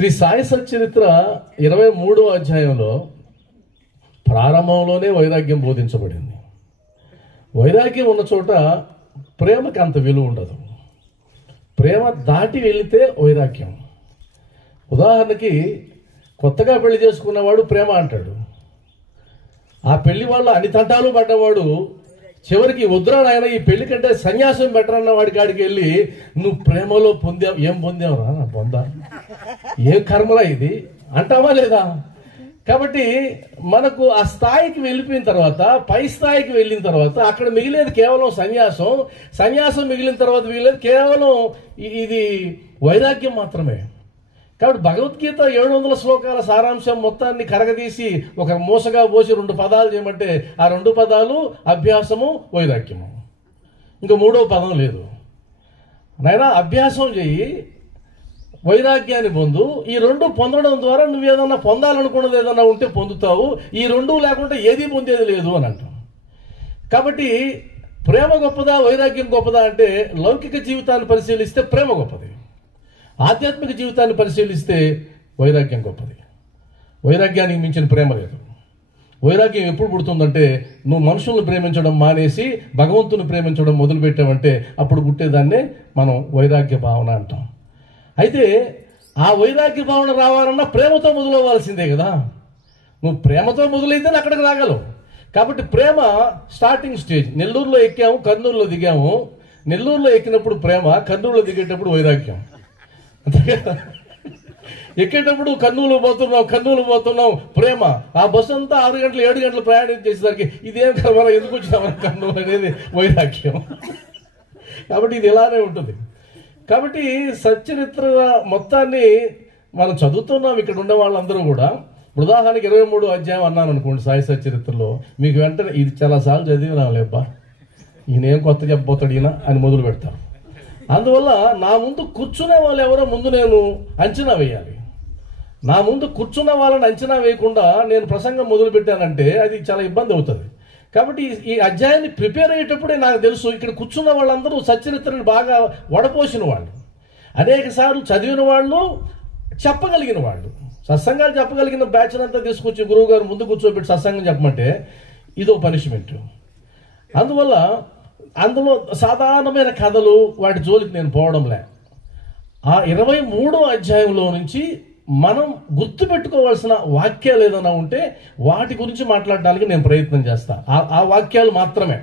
శ్రీ సాయి సచ్చరిత్ర 23వ అధ్యాయంలో ప్రారంభంలోనే వైరాగ్యం బోధించబడింది. వైరాగ్యం ఉన్న చోట ప్రేమకి అంత విలువ ఉండదు. ప్రేమ దాటి వెళితే వైరాగ్యం. ఉదాహరణకి కొత్తగా పెళ్లి చేసుకున్నవాడు ప్రేమ అంటాడు. ఆ పెళ్లి వాళ్ళు అన్ని తంటాలు పడ్డవాడు చివరికి వద్దురా నాయన ఈ పెళ్లి కంటే సన్యాసం బెటర్ అన్న వాడి కాడికి వెళ్ళి నువ్వు ప్రేమలో పొందావు, ఏం పొందావురా నా పొందా, ఏం కర్మరా ఇది అంటావా లేదా? కాబట్టి మనకు ఆ స్థాయికి వెళ్ళిపోయిన తర్వాత, పై స్థాయికి వెళ్ళిన తర్వాత అక్కడ మిగిలేదు కేవలం సన్యాసం. సన్యాసం మిగిలిన తర్వాత మిగిలేదు కేవలం ఇది వైరాగ్యం మాత్రమే. కాబట్టి భగవద్గీత 700 శ్లోకాల సారాంశం మొత్తాన్ని కరగదీసి ఒక మూసగా పోసి 2 పదాలు చేయమంటే ఆ 2 పదాలు అభ్యాసము, వైరాగ్యము. ఇంకా 3వ పదం లేదు. నాయనా అభ్యాసం చెయ్యి, వైరాగ్యాన్ని పొందు. ఈ 2 పొందడం ద్వారా నువ్వు ఏదన్నా పొందాలనుకున్నది ఏదన్నా ఉంటే పొందుతావు. ఈ 2 లేకుంటే ఏది పొందేది లేదు అని అంటాం. కాబట్టి ప్రేమ గొప్పదా వైరాగ్యం గొప్పదా అంటే లౌకిక జీవితాన్ని పరిశీలిస్తే ప్రేమ గొప్పది, ఆధ్యాత్మిక జీవితాన్ని పరిశీలిస్తే వైరాగ్యం గొప్పది. వైరాగ్యానికి మించిన ప్రేమ లేదు. వైరాగ్యం ఎప్పుడు పుడుతుందంటే నువ్వు మనుషులను ప్రేమించడం మానేసి భగవంతుని ప్రేమించడం మొదలుపెట్టావంటే అప్పుడు పుట్టేదాన్నే మనం వైరాగ్య భావన అంటాం. అయితే ఆ వైరాగ్య భావన రావాలన్నా ప్రేమతో మొదలవ్వాల్సిందే కదా. నువ్వు ప్రేమతో మొదలైతేనే అక్కడికి రాగలవు. కాబట్టి ప్రేమ స్టార్టింగ్ స్టేజ్. నెల్లూరులో ఎక్కాము, కర్నూలులో దిగాము. నెల్లూరులో ఎక్కినప్పుడు ప్రేమ, కర్నూలులో దిగేటప్పుడు వైరాగ్యం. అంతే కదా. ఎక్కేటప్పుడు కర్నూలు పోతున్నాం ప్రేమ. ఆ బస్సు అంతా 6 గంటలు 7 గంటలు ప్రయాణం చేసేసరికి ఇదేం మనం ఎందుకు వచ్చినామని కర్నూలు అనేది వైరాగ్యం. కాబట్టి ఇది ఇలానే ఉంటుంది. కాబట్టి సచ్చరిత్ర మొత్తాన్ని మనం చదువుతున్నాం. ఇక్కడ ఉన్న వాళ్ళందరూ కూడా ఉదాహరణకి 23వ అధ్యాయం అన్నాను అనుకోండి సాయి సచ్చరిత్రలో, మీకు వెంటనే ఇది చాలాసార్లు చదివినాలేబ్బా, ఈయనేం కొత్త చెప్పబోతాడు ఈయన అని మొదలు పెడతారు. అందువల్ల నా ముందు కూర్చునే వాళ్ళు ఎవరో ముందు నేను అంచనా వేయాలి. నా ముందు కూర్చున్న వాళ్ళని అంచనా వేయకుండా నేను ప్రసంగం మొదలు పెట్టానంటే అది చాలా ఇబ్బంది అవుతుంది. కాబట్టి ఈ అధ్యాయాన్ని ప్రిపేర్ అయ్యేటప్పుడే నాకు తెలుసు ఇక్కడ కూర్చున్న వాళ్ళందరూ సచ్చరిత్రని బాగా వడపోసిన వాళ్ళు, అనేక సార్లు చదివిన వాళ్ళు, చెప్పగలిగిన వాళ్ళు. సత్సంగాలు చెప్పగలిగిన బ్యాచ్ అంతా తీసుకొచ్చి గురువు గారు ముందు కూర్చోబెట్టి సత్సంగం చెప్పమంటే ఇదో పనిష్మెంట్. అందువల్ల అందులో సాధారణమైన కథలు వాటి జోలికి నేను పోవడంలే. ఆ 23వ అధ్యాయంలో నుంచి మనం గుర్తుపెట్టుకోవాల్సిన వాక్యాలు ఏదైనా ఉంటే వాటి గురించి మాట్లాడడానికి నేను ప్రయత్నం చేస్తాను. ఆ వాక్యాలు మాత్రమే.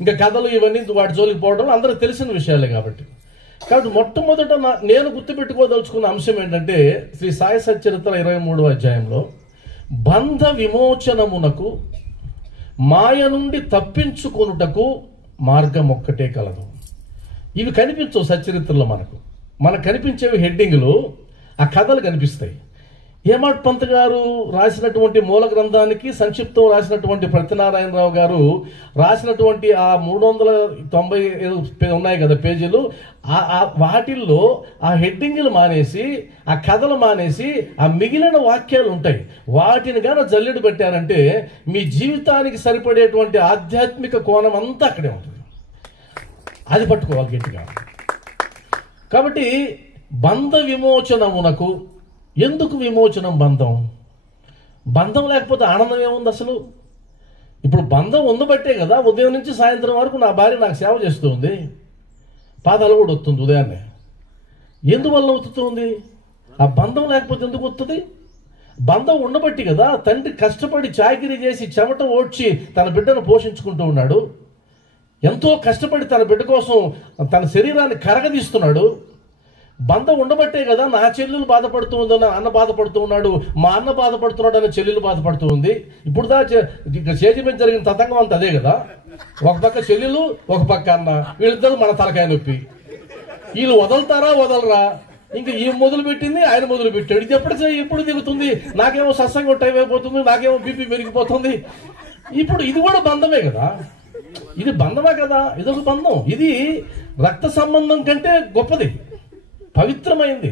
ఇంకా కథలు ఇవన్నీ వాటి జోలికి పోవడం అందరికి తెలిసిన విషయాలే కాబట్టి. కాబట్టి మొట్టమొదట నేను గుర్తుపెట్టుకోదలుచుకున్న అంశం ఏంటంటే శ్రీ సాయి సచ్చరిత్ర 23వ అధ్యాయంలో బంధ విమోచనమునకు మాయ నుండి తప్పించుకొనుటకు మార్గం ఒక్కటే కలదు. ఇవి కనిపించవు సచ్చరిత్రలో. మనకు కనిపించేవి హెడ్డింగ్లు, ఆ కథలు కనిపిస్తాయి. హేమాడ్ పంత్ గారు రాసినటువంటి మూల గ్రంథానికి సంక్షిప్తం రాసినటువంటి ప్రతినారాయణరావు గారు రాసినటువంటి ఆ 390 ఉన్నాయి కదా పేజీలు, వాటిల్లో ఆ హెడ్డింగ్లు మానేసి, ఆ కథలు మానేసి, ఆ మిగిలిన వాక్యాలు ఉంటాయి. వాటిని గాన జల్లెడు పెట్టారంటే మీ జీవితానికి సరిపడేటువంటి ఆధ్యాత్మిక కోణం అంతా అక్కడే ఉంటుంది. అది పట్టుకోవాలి గట్టిగా. కాబట్టి బంధ విమోచనమునకు, ఎందుకు విమోచనం? బంధం లేకపోతే ఆనందం ఏముంది అసలు? ఇప్పుడు బంధం ఉండబట్టే కదా ఉదయం నుంచి సాయంత్రం వరకు నా భార్య నాకు సేవ చేస్తూ ఉంది, పాదాలు కూడా వస్తుంది ఉదయాన్నే. ఎందువల్ల వస్తుంది? ఆ బంధం లేకపోతే ఎందుకు వస్తుంది? బంధం ఉండబట్టి కదా తండ్రి కష్టపడి చాకిరీ చేసి చెమట ఓడ్చి తన బిడ్డను పోషించుకుంటూ ఉన్నాడు. ఎంతో కష్టపడి తన బిడ్డ కోసం తన శరీరాన్ని కరగదీస్తున్నాడు. బంధం ఉండబట్టే కదా నా చెల్లెలు బాధపడుతూ ఉందని అన్న బాధపడుతూ ఉన్నాడు, మా అన్న బాధపడుతున్నాడు అని చెల్లెలు బాధపడుతూ ఉంది. ఇప్పుడు చేతి మీద జరిగిన తతంగం అంత అదే కదా. ఒక పక్క చెల్లెలు, ఒక పక్క అన్న, వీళ్ళిద్దరు మన తలకాయ నొప్పి. వీళ్ళు వదలతారా వదలరా? ఇంకా ఈ మొదలు పెట్టింది ఆయన మొదలు పెట్టాడు. ఇది ఎప్పుడు దిగుతుంది? నాకేమో సత్సంగం టైం అయిపోతుంది, నాకేమో బీపీ పెరిగిపోతుంది. ఇప్పుడు ఇది కూడా బంధమే కదా. ఇది బంధమే కదా. ఇదొక బంధం. ఇది రక్త సంబంధం కంటే గొప్పది, పవిత్రమైంది.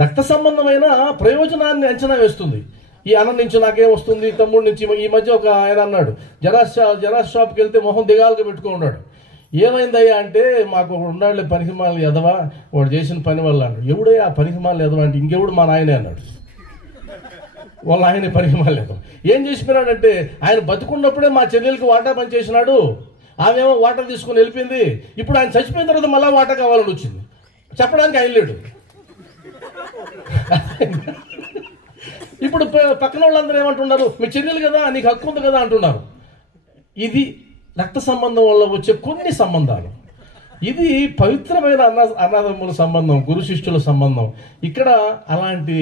రక్త సంబంధమైన ప్రయోజనాన్ని అంచనా వేస్తుంది. ఈ అన్న నుంచి నాకేం వస్తుంది, తమ్ముడి నుంచి. ఈ మధ్య ఒక ఆయన అన్నాడు, జరాస్ షాప్కి వెళ్తే మొహం దిగాలుగా పెట్టుకుని ఉన్నాడు. ఏమైందయ్యా అంటే మాకు ఉన్నాళ్ళే పనికిమాల ఎదవా, వాడు చేసిన పని వల్ల అన్నాడు. ఎవడే ఆ పనికిమాల ఎదవా అంటే ఇంకెవడు మా నాయనే అన్నాడు. వాళ్ళ ఆయనే పనికిమాల ఎదవ. ఏం చేసిపోయాడంటే ఆయన బతుకున్నప్పుడే మా చెల్లెలకి వాటా పని చేసినాడు, ఆమెమో వాటా తీసుకుని వెళ్ళిపోయింది. ఇప్పుడు ఆయన చచ్చిపోయిన తర్వాత మళ్ళా వాటా కావాలని వచ్చింది. చెప్పడానికి ఆయన లేడు. ఇప్పుడు పక్కన వాళ్ళందరూ ఏమంటున్నారు, మీ చెల్లెలు కదా నీకు హక్కు ఉంది కదా అంటున్నారు. ఇది రక్త సంబంధం వల్ల వచ్చే కొన్ని సంబంధాలు. ఇది పవిత్రమైన అన్నదమ్ముల సంబంధం, గురు శిష్యుల సంబంధం. ఇక్కడ అలాంటి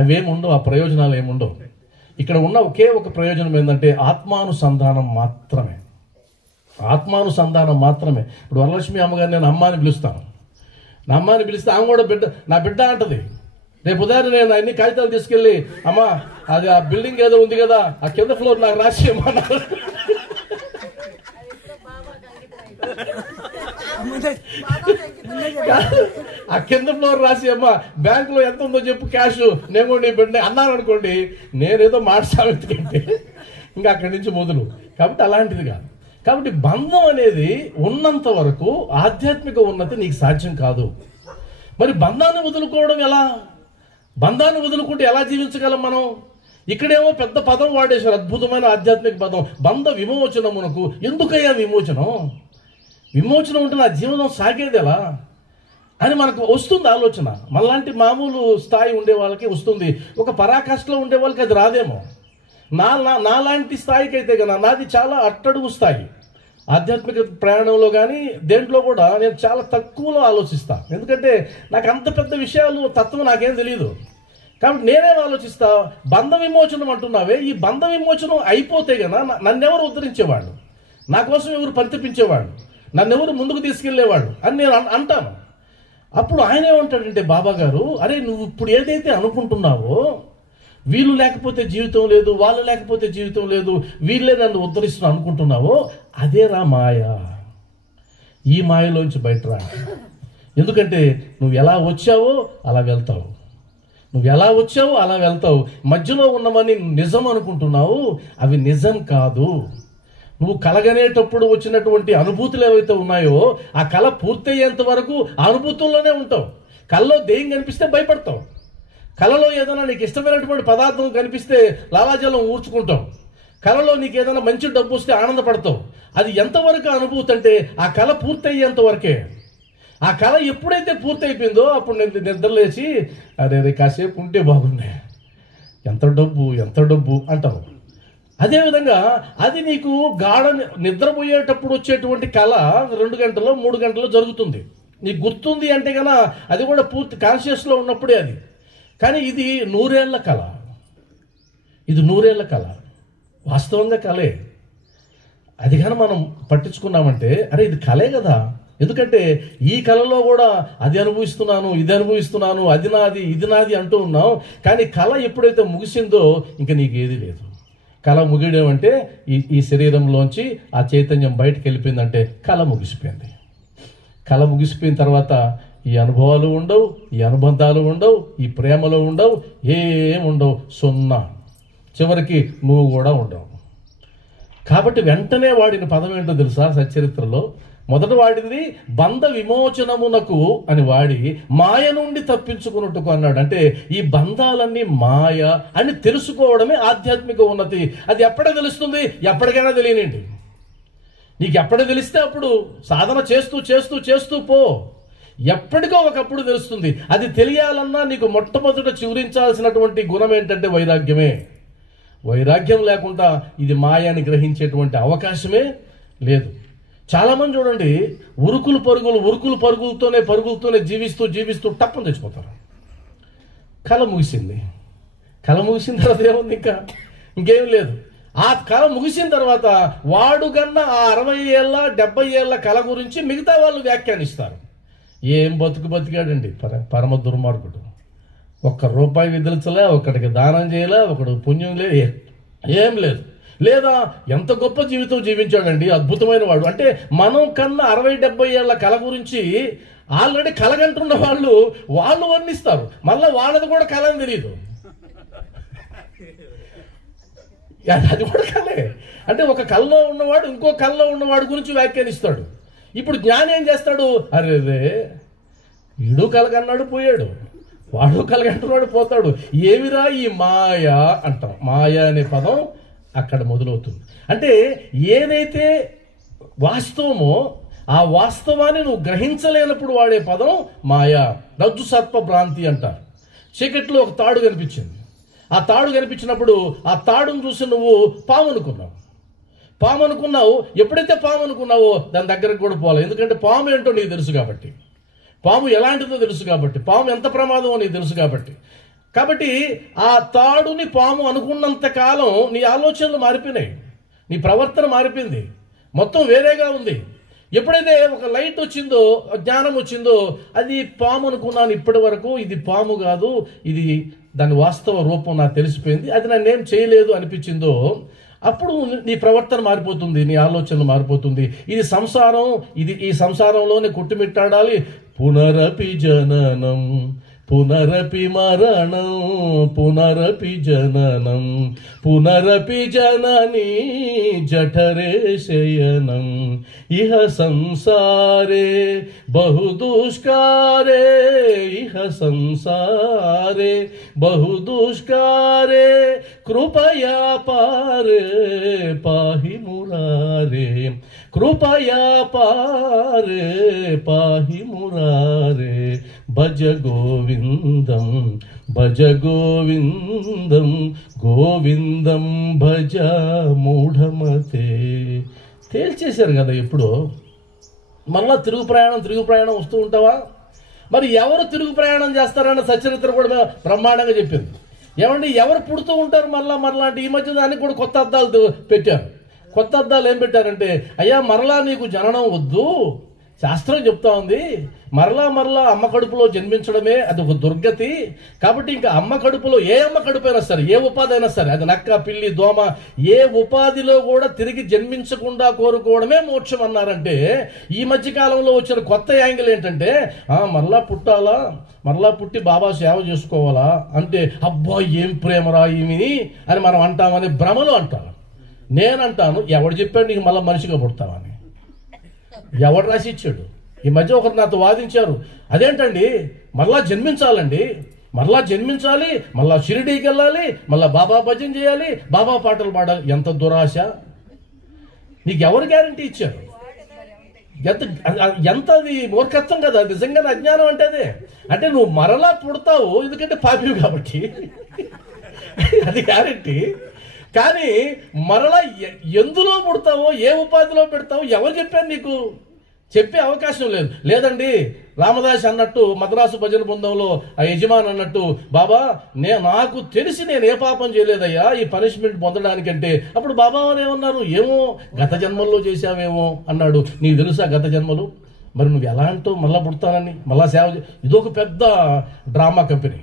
అవేముండవు, ఆ ప్రయోజనాలు ఏముండవు. ఇక్కడ ఉన్న ఒకే ఒక ప్రయోజనం ఏంటంటే ఆత్మానుసంధానం మాత్రమే. ఆత్మానుసంధానం మాత్రమే. ఇప్పుడు వరలక్ష్మి అమ్మగారు నేను అమ్మ అని పిలుస్తాను. నా అమ్మాని పిలిస్తే ఆమె కూడా నా బిడ్డ అంటది. రేపు ఉదయం నేను అన్ని కాగితాలు తీసుకెళ్ళి, అమ్మ అది ఆ బిల్డింగ్ ఏదో ఉంది కదా ఆ కింద ఫ్లోర్ నాకు రాసేయమన్నా, ఆ కింద ఫ్లోర్ రాసి అమ్మ బ్యాంకులో ఎంత ఉందో చెప్పు క్యాష్, నేను నీ బిడ్డ అన్నాను అనుకోండి, నేనేదో మాట సామెతకంటే ఇంకా అక్కడి నుంచి మొదలు. కాబట్టి అలాంటిది కాదు. కాబట్టి బంధం అనేది ఉన్నంత వరకు ఆధ్యాత్మిక ఉన్నతి నీకు సాధ్యం కాదు. మరి బంధాన్ని వదులుకోవడం ఎలా? బంధాన్ని వదులుకుంటే ఎలా జీవించగలం మనం? ఇక్కడేమో పెద్ద పదం వాడేశారు, అద్భుతమైన ఆధ్యాత్మిక పదం, బంధ విమోచనమునకు. ఎందుకయ్యా విమోచనం? విమోచనం ఉంటే నా జీవనం సాగేది ఎలా అని మనకు వస్తుంది ఆలోచన. మనలాంటి మామూలు స్థాయి ఉండే వాళ్ళకి వస్తుంది, ఒక పరాకాష్ఠలో ఉండే వాళ్ళకి అది రాదేమో. నాలాంటి స్థాయికి అయితే కదా, నాది చాలా అట్టడుగు స్థాయి. ఆధ్యాత్మిక ప్రయాణంలో కానీ దేంట్లో కూడా నేను చాలా తక్కువలో ఆలోచిస్తాను. ఎందుకంటే నాకు అంత పెద్ద విషయాలు తత్వం నాకేం తెలియదు. కాబట్టి నేనేం ఆలోచిస్తా, బంధ విమోచనం అంటున్నావే, ఈ బంధ విమోచనం అయిపోతే కదా నన్నెవరు ఉద్ధరించేవాళ్ళు, నా కోసం ఎవరు పరితపించేవాళ్ళు, నన్నెవరు ముందుకు తీసుకెళ్లేవాళ్ళు అని నేను అంటాను. అప్పుడు ఆయన ఏమంటాడంటే, బాబా గారు, అరే నువ్వు ఇప్పుడు ఏదైతే అనుకుంటున్నావో, వీళ్ళు లేకపోతే జీవితం లేదు, వాళ్ళు లేకపోతే జీవితం లేదు, వీళ్ళే నన్ను ఉద్ధరిస్తున్నా అనుకుంటున్నావో, అదేరా మాయ. ఈ మాయలోంచి బయటరా. ఎందుకంటే నువ్వు ఎలా వచ్చావో అలా వెళ్తావు, నువ్వు ఎలా వచ్చావో అలా వెళ్తావు. మధ్యలో ఉన్నవన్నీ నిజం అనుకుంటున్నావు, అవి నిజం కాదు. నువ్వు కలగనేటప్పుడు వచ్చినటువంటి అనుభూతులు ఏవైతే ఉన్నాయో, ఆ కళ పూర్తయ్యేంత వరకు ఆ అనుభూతుల్లోనే ఉంటావు. కళ్ళలో దెయ్యం కనిపిస్తే భయపడతావు, కళలో ఏదైనా నీకు ఇష్టమైనటువంటి పదార్థం కనిపిస్తే లాలాజలం ఊర్చుకుంటావు, కళలో నీకు ఏదైనా మంచి డబ్బు వస్తే ఆనందపడతావు. అది ఎంతవరకు అనుభూతి అంటే ఆ కళ పూర్తయ్యేంత వరకే. ఆ కళ ఎప్పుడైతే పూర్తయిపోయిందో అప్పుడు నేను నిద్రలేచి, అరే కాసేపు ఉంటే బాగుండే, ఎంత డబ్బు అంటావు. అదేవిధంగా అది నీకు నిద్రపోయేటప్పుడు వచ్చేటువంటి కళ 2 గంటలో 3 గంటలో జరుగుతుంది, నీకు గుర్తుంది అంటే కన్నా అది కూడా పూర్తి కాన్షియస్లో ఉన్నప్పుడే అది. కానీ ఇది 100 ఏళ్ల కళ, ఇది 100 ఏళ్ల కళ, వాస్తవంగా కళే. అది కానీ మనం పట్టించుకున్నామంటే అరే ఇది కళే కదా. ఎందుకంటే ఈ కళలో కూడా అది అనుభవిస్తున్నాను, ఇది అనుభవిస్తున్నాను, అది నాది, ఇది నాది అంటూ ఉన్నాం. కానీ కళ ఎప్పుడైతే ముగిసిందో ఇంకా నీకు ఏది లేదు. కళ ముగియడం అంటే ఈ శరీరంలోంచి ఆ చైతన్యం బయటకు వెళ్ళిపోయిందంటే కళ ముగిసిపోయింది. కళ ముగిసిపోయిన తర్వాత ఈ అనుభవాలు ఉండవు, ఈ అనుబంధాలు ఉండవు, ఈ ప్రేమలు ఉండవు, ఏముండవు, సున్నా. చివరికి నువ్వు కూడా ఉండవు. కాబట్టి వెంటనే వాడిన పదం ఏంటో తెలుసా? సచ్చరిత్రలో మొదట వాడింది బంధ విమోచనమునకు అని వాడి మాయ నుండి తప్పించుకున్నట్టుకు అన్నాడు. అంటే ఈ బంధాలన్నీ మాయ అని తెలుసుకోవడమే ఆధ్యాత్మిక ఉన్నతి. అది ఎప్పుడే తెలుస్తుంది? ఎప్పటికైనా తెలియనండి. నీకు ఎప్పుడు తెలిస్తే అప్పుడు సాధన చేస్తూ చేస్తూ చేస్తూ పో, ఎప్పటికో ఒకప్పుడు తెలుస్తుంది. అది తెలియాలన్నా నీకు మొట్టమొదట చివరించాల్సినటువంటి గుణం ఏంటంటే వైరాగ్యమే. వైరాగ్యం లేకుండా ఇది మాయాన్ని గ్రహించేటువంటి అవకాశమే లేదు. చాలామంది చూడండి, ఉరుకులు పరుగులతోనే జీవిస్తూ టప్పని తెచ్చిపోతారు. కళ ముగిసింది తర్వాత ఏముంది? ఇంకేం లేదు. ఆ కళ ముగిసిన తర్వాత వాడు కన్నా ఆ 60 ఏళ్ళ 70 ఏళ్ళ కళ గురించి మిగతా వాళ్ళు వ్యాఖ్యానిస్తారు. ఏం బతికాడండి పరమ దుర్మార్గుడు. ₹1 విదిల్చలే, ఒకడికి దానం చేయలే, ఒకడు పుణ్యం లేదు, ఏం లేదు. లేదా ఎంత గొప్ప జీవితం జీవించాడండి, అద్భుతమైన వాడు. అంటే మనం కన్నా 60-70 ఏళ్ళ కళ గురించి ఆల్రెడీ కలగంటున్న వాళ్ళు వర్ణిస్తారు. మళ్ళీ వాళ్ళది కూడా కళ అని తెలియదు, అది కూడా కళే. అంటే ఒక కళలో ఉన్నవాడు ఇంకో కళలో ఉన్నవాడు గురించి వ్యాఖ్యానిస్తాడు. ఇప్పుడు జ్ఞాని ఏం చేస్తాడు? అరే రే, ఈడు కలగన్నాడు పోయాడు, వాడు కలగంటున్నాడు పోతాడు, ఏమిరా ఈ మాయ అంటాం. మాయ అనే పదం అక్కడ మొదలవుతుంది. అంటే ఏదైతే వాస్తవమో ఆ వాస్తవాన్ని నువ్వు గ్రహించలేనప్పుడు వాడే పదం మాయా. రజ్జు సర్ప భ్రాంతి అంటారు. చీకట్లో ఒక తాడు కనిపించింది. ఆ తాడు కనిపించినప్పుడు ఆ తాడును చూసి నువ్వు పాము అనుకున్నావు. పాము అనుకున్నావు. ఎప్పుడైతే పాము అనుకున్నావో దాని దగ్గరకు కూడా పోవాలి. ఎందుకంటే పాము ఏంటో నీకు తెలుసు కాబట్టి, పాము ఎలాంటిదో తెలుసు కాబట్టి, పాము ఎంత ప్రమాదమో నీకు తెలుసు కాబట్టి. కాబట్టి ఆ తాడుని పాము అనుకున్నంత కాలం నీ ఆలోచనలు మారిపోయినాయి, నీ ప్రవర్తన మారిపోయింది, మొత్తం వేరేగా ఉంది. ఎప్పుడైతే ఒక లైట్ వచ్చిందో, జ్ఞానం వచ్చిందో, అది పాము అనుకున్నాను ఇప్పటి వరకు, ఇది పాము కాదు, ఇది దాని వాస్తవ రూపం నాకు తెలిసిపోయింది, అది నన్నేం చేయలేదు అనిపించిందో, అప్పుడు నీ ప్రవర్తన మారిపోతుంది, నీ ఆలోచన మారిపోతుంది. ఇది సంసారం, ఇది ఈ సంసారంలోనే కొట్టుమిట్టాడాలి. పునరపి జననం పునరపి మరణం పునరపి జననం పునరపి జననీ జఠరే శయనం ఇహ సంసారే బహుదుష్కారే ఇహ సంసారే బహుదుష్కారే కృపయా పారే పాహి మురారే కృపయా పారే పాహి మురారే భజ గోవిందం భజ గోవిందం గోవిందం భజ మూఢమతే. తేల్చేశారు కదా ఎప్పుడో. మళ్ళా తిరుగు ప్రయాణం వస్తూ ఉంటావా? మరి ఎవరు తిరుగు ప్రయాణం చేస్తారన్న సచరిత్ర కూడా బ్రహ్మాండంగా చెప్పింది. ఏమండి, ఎవరు పుడుతూ ఉంటారు మళ్ళా అంటే ఈ మధ్య దానికి కూడా కొత్త అర్థాలు పెట్టారు. కొత్త అర్థాలు ఏం పెట్టారంటే, అయ్యా మరలా నీకు జననం వద్దు, శాస్త్రం చెప్తా ఉంది, మరలా అమ్మ కడుపులో జన్మించడమే అది ఒక దుర్గతి. కాబట్టి ఇంకా అమ్మ కడుపులో, ఏ అమ్మ కడుపైనా సరే, ఏ ఉపాధి అయినా సరే, అది నక్క పిల్లి దోమ, ఏ ఉపాధిలో కూడా తిరిగి జన్మించకుండా కోరుకోవడమే మోక్షం అన్నారంటే, ఈ మధ్య కాలంలో వచ్చిన కొత్త యాంగిల్ ఏంటంటే, మరలా పుట్టాలా, మరలా పుట్టి బాబా సేవ చేసుకోవాలా అంటే, అబ్బా ఏం ప్రేమరా ఈమెని అని మనం అంటామని భ్రమలు అంటారు. నేనంటాను, ఎవడు చెప్పాడు నీకు మళ్ళీ మనిషిగా పుడతావని? ఎవడు రాసి ఇచ్చాడు? ఈ మధ్య ఒకరు నాతో వాదించారు, అదేంటండి మరలా జన్మించాలండి, మరలా జన్మించాలి, మళ్ళా షిరిడీకి వెళ్ళాలి, మళ్ళా బాబా భజన చేయాలి, బాబా పాటలు పాడాలి. ఎంత దురాశ! నీకు ఎవరు గ్యారంటీ ఇచ్చారు? ఎంత అది మూర్ఖత్వం కదా, నిజంగా అజ్ఞానం అంటే అదే. అంటే నువ్వు మరలా పుడతావు ఎందుకంటే పాపివి కాబట్టి, అది గ్యారంటీ. కానీ మరలా ఎందులో పుడతావో, ఏ ఉపాధిలో పెడతావో ఎవరు చెప్పారు నీకు? చెప్పే అవకాశం లేదు. లేదండి, రామదాస్ అన్నట్టు మద్రాసు భజన బృందంలో ఆ యజమాన్ అన్నట్టు, బాబా నాకు తెలిసి నేను ఏ పాపం చేయలేదయ్యా ఈ పనిష్మెంట్ పొందడానికంటే, అప్పుడు బాబా వారు ఏమన్నారు, ఏమో గత జన్మల్లో చేశావేమో అన్నాడు. నీకు తెలుసా గత జన్మలు? మరి నువ్వు ఎలా అంటూ మళ్ళా పుడతానని, మళ్ళా సేవ ఇదొక పెద్ద డ్రామా కంపెనీ.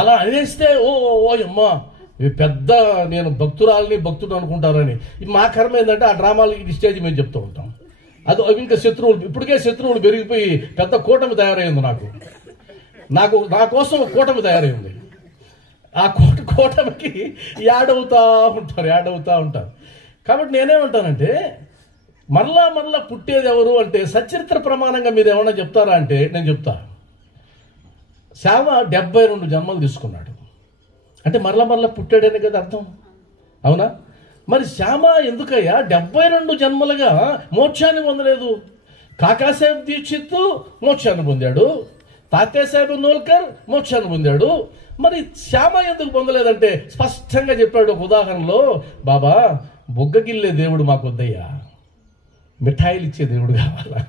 అలా అనేస్తే ఓ అమ్మా పెద్ద నేను భక్తుడు అనుకుంటారని. మా కర్మ ఏంటంటే ఆ డ్రామాలకి స్టేజ్ మీద చెప్తూ ఉంటాం. అది ఇంకా శత్రువులు, ఇప్పటికే శత్రువులు పెరిగిపోయి పెద్ద కూటమి తయారైంది. నా కోసం ఒక కూటమి తయారైంది. ఆ కూటమికి యాడవుతా ఉంటారు. కాబట్టి నేనేమంటానంటే, మరలా పుట్టేది ఎవరు అంటే, సచరిత్ర ప్రమాణంగా మీరు ఏమన్నా చెప్తారా అంటే నేను చెప్తా. శ్యామ 72 జన్మలు తీసుకున్నాడు అంటే మరలా పుట్టాడని కదా అర్థం, అవునా? మరి శ్యామ ఎందుకయ్యా 72 జన్మలుగా మోక్షాన్ని పొందలేదు? కాకాసాహెబ్ దీక్షిత్ మోక్షాన్ని పొందాడు, తాత్యాసాహెబ్ నోల్కర్ మోక్షాన్ని పొందాడు. మరి శ్యామ ఎందుకు పొందలేదంటే స్పష్టంగా చెప్పాడు ఒక ఉదాహరణలో, బాబా బొగ్గగిల్లే దేవుడు మాకు వద్దయ్యా, మిఠాయిలు ఇచ్చే దేవుడు కావాలా,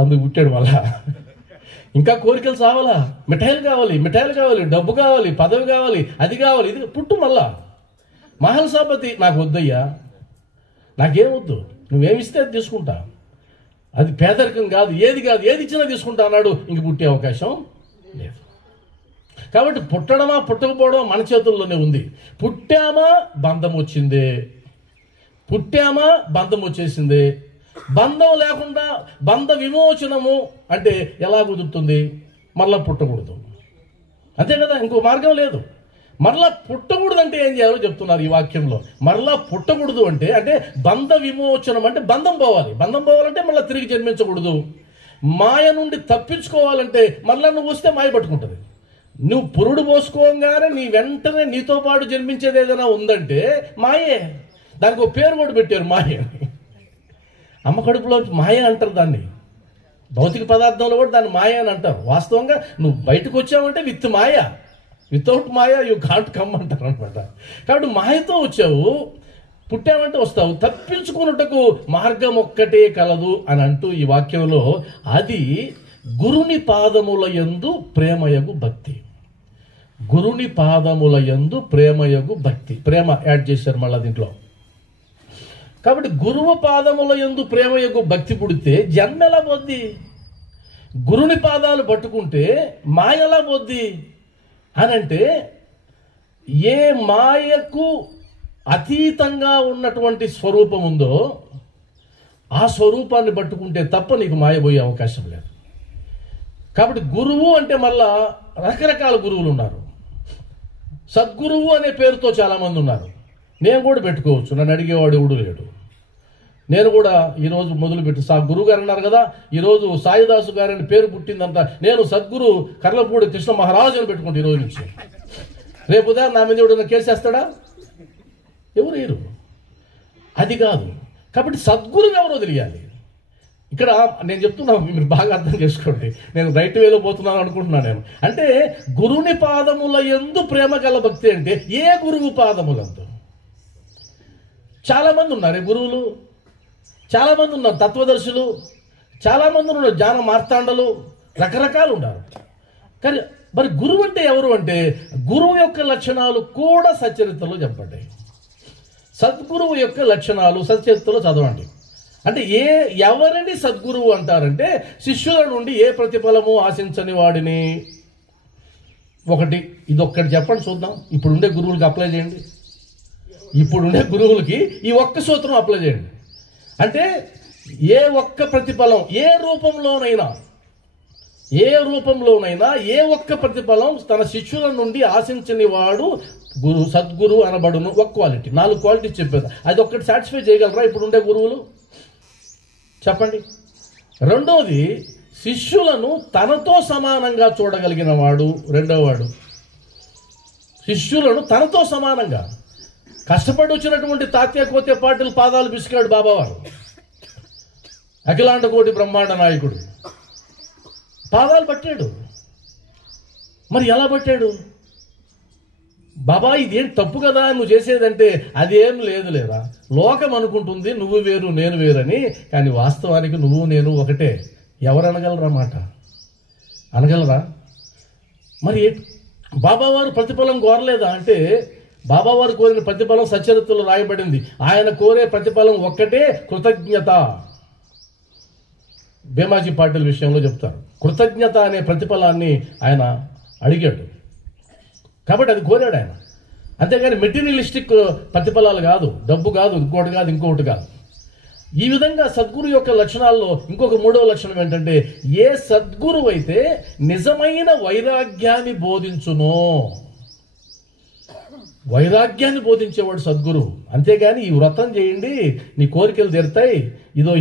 అందుకు పుట్టాడు. మళ్ళా ఇంకా కోరికలు చావాలా, మిఠాయిలు కావాలి, డబ్బు కావాలి, పదవి కావాలి, అది కావాలి, ఇది పుట్టు. మళ్ళా మహల్సాపతి నాకు వద్దయ్యా, నాకేమొద్దు, నువ్వేమిస్తే అది తీసుకుంటా, అది పేదరికం కాదు, ఏది ఇచ్చినా తీసుకుంటా అన్నాడు. ఇంక పుట్టే అవకాశం లేదు. కాబట్టి పుట్టడమా పుట్టకపోవడం మన చేతుల్లోనే ఉంది. పుట్టామా బంధం వచ్చేసిందే. బంధం లేకుండా బంధ విమోచనము అంటే ఎలా కుదురుతుంది? మళ్ళా పుట్టకూడదు, అంతే కదా, ఇంకో మార్గం లేదు. మరలా పుట్టకూడదు అంటే ఏం చేయాలో చెప్తున్నారు ఈ వాక్యంలో. మరలా పుట్టకూడదు అంటే బంధ విమోచనం, అంటే బంధం పోవాలి. బంధం పోవాలంటే మళ్ళీ తిరిగి జన్మించకూడదు. మాయ నుండి తప్పించుకోవాలంటే మళ్ళీ నువ్వు వస్తే మాయ పట్టుకుంటుంది. నువ్వు పురుడు పోసుకోగానే నీ వెంటనే నీతో పాటు జన్మించేది ఏదైనా ఉందంటే మాయే. దానికి ఒక పేరు కూడా పెట్టారు, మాయ. అమ్మ కడుపులో మాయ అంటారు దాన్ని. భౌతిక పదార్థంలో కూడా దాన్ని మాయ అని అంటారు. వాస్తవంగా నువ్వు బయటకు వచ్చావంటే విత్ మాయ, వితౌట్ మాయ యూ కాంట్ కమ్ అంటారు అనమాట. కాబట్టి మాయతో వచ్చావు, పుట్టామంటే వస్తావు. తప్పించుకున్నట్టుకు మార్గం ఒక్కటే కలదు అని అంటూ ఈ వాక్యంలో, అది గురుని పాదముల యందు ప్రేమయగు భక్తి. గురుని పాదముల యందు ప్రేమయగు భక్తి. ప్రేమ యాడ్ చేశారు మళ్ళీ దీంట్లో. కాబట్టి గురువు పాదముల యందు ప్రేమయగు భక్తి పుడితే జన్మ ఎలా పోద్ది? గురుని పాదాలు పట్టుకుంటే మాయ ఎలా పోద్ది అని అంటే, ఏ మాయకు అతీతంగా ఉన్నటువంటి స్వరూపం ఉందో ఆ స్వరూపాన్ని పట్టుకుంటే తప్ప నీకు మాయ పోయే అవకాశం లేదు. కాబట్టి గురువు అంటే మళ్ళా రకరకాల గురువులు ఉన్నారు. సద్గురువు అనే పేరుతో చాలామంది ఉన్నారు. నేను కూడా పెట్టుకోవచ్చు, నన్ను అడిగేవాడు ఎవడు లేడు. నేను కూడా ఈరోజు మొదలుపెట్టి గురువు గారు అన్నారు కదా, ఈరోజు సాయిదాసు గారని పేరు పుట్టిందంట. నేను సద్గురు కర్లపూడి కృష్ణ మహారాజు అని పెట్టుకుంటే ఈరోజు నుంచి. రేపు ఉదయం నా మీద ఎవడన్నా కేసేస్తాడా? ఎవరు లేరు. అది కాదు. కాబట్టి సద్గురువు ఎవరో తెలియాలి. ఇక్కడ నేను చెప్తున్నా, మీరు బాగా అర్థం చేసుకోండి. నేను రైట్ వేలో పోతున్నాను అనుకుంటున్నాను నేను. అంటే గురుని పాదముల యందు ప్రేమ గల భక్తి అంటే ఏ గురువు పాదములందు? చాలామంది ఉన్నారు గురువులు, చాలామంది ఉన్నారు తత్వదర్శులు, చాలామంది ఉన్నారు జ్ఞాన మార్తాండలు, రకరకాలు ఉన్నారు. కానీ మరి గురువు అంటే ఎవరు అంటే, గురువు యొక్క లక్షణాలు కూడా సచ్చరిత్రలో చెప్పబడ్డాయి. సద్గురువు యొక్క లక్షణాలు సచ్చరిత్రలో చదవండి. అంటే ఎవరిని సద్గురువు అంటారంటే, శిష్యుల నుండి ఏ ప్రతిఫలము ఆశించని వాడిని. ఒకటి ఇదొక్కటి చెప్పండి చూద్దాం. ఇప్పుడుండే గురువులకి అప్లై చేయండి. ఇప్పుడుండే గురువులకి ఈ ఒక్క సూత్రం అప్లై చేయండి. అంటే ఏ ఒక్క ప్రతిఫలం, ఏ రూపంలోనైనా ఏ ఒక్క ప్రతిఫలం తన శిష్యుల నుండి ఆశించని వాడు సద్గురు అనబడును. ఒక క్వాలిటీ, 4 క్వాలిటీస్ చెప్పారు. అది ఒక్కటి సాటిస్ఫై చేయగలరా ఇప్పుడుండే గురువులు? చెప్పండి. రెండోది, శిష్యులను తనతో సమానంగా చూడగలిగిన వాడు రెండోవాడు. శిష్యులను తనతో సమానంగా. కష్టపడి వచ్చినటువంటి తాత్య కోతే పాటిల్ పాదాలు పిసికాడు బాబావారు, అఖిలాండ కోటి బ్రహ్మాండ నాయకుడు. పాదాలు పట్టాడు. మరి ఎలా పట్టాడు? బాబా ఇదేం తప్పు కదా నువ్వు చేసేదంటే, అదేం లేదు లేదా, లోకం అనుకుంటుంది నువ్వు వేరు నేను వేరని, కానీ వాస్తవానికి నువ్వు నేను ఒకటే. ఎవరు అనగలరా మాట? అనగలరా? మరి బాబావారు ప్రతిఫలం కోరలేదా అంటే, బాబావారు కోరిన ప్రతిఫలం సచ్చరిత్రలో రాయబడింది. ఆయన కోరే ప్రతిఫలం ఒక్కటే, కృతజ్ఞత. భీమాజీ పాటిల్ విషయంలో చెప్తారు, కృతజ్ఞత అనే ప్రతిఫలాన్ని ఆయన అడిగాడు. కాబట్టి అది కోరాడు ఆయన. అంతేగాని మెటీరియలిస్టిక్ ప్రతిఫలాలు కాదు, డబ్బు కాదు, ఇంకొకటి కాదు. ఈ విధంగా సద్గురు యొక్క లక్షణాల్లో ఇంకొక 3వ లక్షణం ఏంటంటే, ఏ సద్గురు అయితే నిజమైన వైరాగ్యాన్ని బోధించునో, వైరాగ్యాన్ని బోధించేవాడు సద్గురు. అంతేగాని ఈ వ్రతం చేయండి నీ కోరికలు తీరుతాయి, ఇదో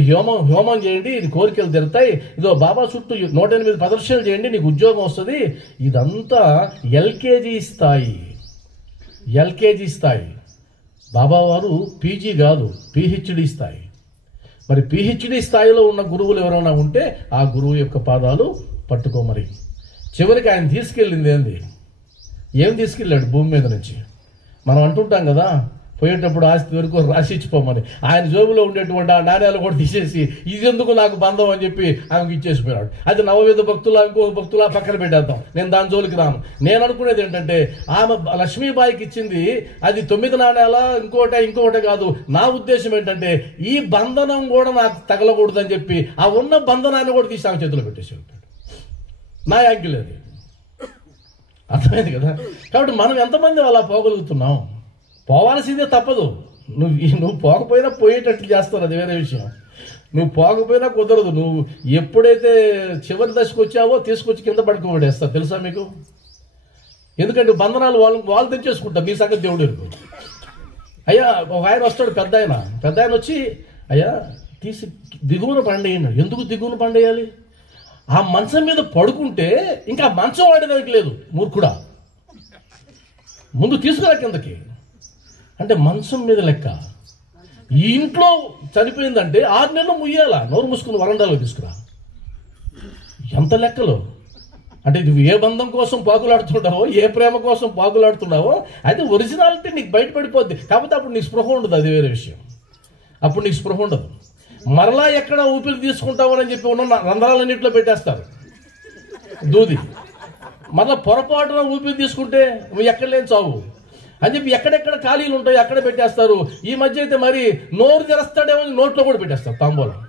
హోమం చేయండి నీ కోరికలు తీరుతాయి, ఇదో బాబా చుట్టూ 108 ప్రదర్శనలు చేయండి నీకు ఉద్యోగం వస్తుంది, ఇదంతా ఎల్కేజీ స్థాయి. బాబావారు పీజీ కాదు, పిహెచ్డి స్థాయి. మరి పిహెచ్డి స్థాయిలో ఉన్న గురువులు ఎవరైనా ఉంటే ఆ గురువు యొక్క పాదాలు పట్టుకో. మరి చివరికి ఆయన తీసుకెళ్ళింది ఏం తీసుకెళ్ళాడు భూమి మీద నుంచి? మనం అంటుంటాం కదా, పోయేటప్పుడు ఆస్తి వరకు రాసి ఇచ్చిపోమని. ఆయన జోబులో ఉండేటువంటి ఆ నాణ్యాలు కూడా తీసేసి, ఇదెందుకు నాకు బంధం అని చెప్పి ఆమెకు ఇచ్చేసిపోయాడు. అది నవవిధ భక్తులా ఇంకొక భక్తులా పక్కన పెట్టేద్దాం, నేను దాని జోలికి రాను. నేను అనుకునేది ఏంటంటే, ఆమె లక్ష్మీబాయికి ఇచ్చింది అది 9 నాణ్యాల ఇంకొకటే కాదు. నా ఉద్దేశం ఏంటంటే, ఈ బంధనం కూడా నాకు తగలకూడదని చెప్పి ఆ ఉన్న బంధనాన్ని కూడా తీసి ఆమె చేతిలో పెట్టేసి ఉంటాడు. నా యాంగిల్ అది. అర్థమైంది కదా? కాబట్టి మనం ఎంతమంది అలా పోగలుగుతున్నాం? పోవాల్సిందే, తప్పదు. నువ్వు పోకపోయినా పోయేటట్లు చేస్తారు, అది వేరే విషయం. నువ్వు పోకపోయినా కుదరదు. నువ్వు ఎప్పుడైతే చివరి దశకు వచ్చావో తీసుకొచ్చి కింద పడుకోబడేస్తా, తెలుసా మీకు? ఎందుకంటే బంధనాలు వాళ్ళు తెచ్చేసుకుంటారు. నీ సంగతి దేవుడు ఎరుగు. అయ్యా ఒక ఆయన వస్తాడు, పెద్ద ఆయన వచ్చి, అయ్యా తీసి దిగువన పండేయండి. ఎందుకు దిగువన పండేయాలి? ఆ మంచం మీద పడుకుంటే ఇంకా మంచం వాడేదానికి లేదు, మూర్ఖుడా. ముందు తీసుకురా కిందకి. అంటే మంచం మీద లెక్క. ఈ ఇంట్లో చనిపోయిందంటే 6 నెలలు ముయ్యాలా, నోరు మూసుకుని వరండాలో తీసుకురా. ఎంత లెక్కలు. అంటే నువ్వు ఏ బంధం కోసం పాకులాడుతున్నావో, ఏ ప్రేమ కోసం పాకులాడుతున్నావో అయితే ఒరిజినాలిటీ నీకు బయటపడిపోద్ది. కాకపోతే అప్పుడు నీకు స్పృహ ఉండదు, అది వేరే విషయం. అప్పుడు నీకు స్పృహ ఉండదు. మరలా ఎక్కడ ఊపిరి తీసుకుంటామని చెప్పి ఉన్న రంధ్రాలన్నింటిలో పెట్టేస్తారు దూది. మరలా పొరపాటున ఊపిరి తీసుకుంటే నువ్వు ఎక్కడ లేని చావు అని చెప్పి ఎక్కడెక్కడ ఖాళీలు ఉంటాయో అక్కడ పెట్టేస్తారు. ఈ మధ్య అయితే మరి నోరు తెరస్తాడేమో నోట్లో కూడా పెట్టేస్తారు తాంబూలం.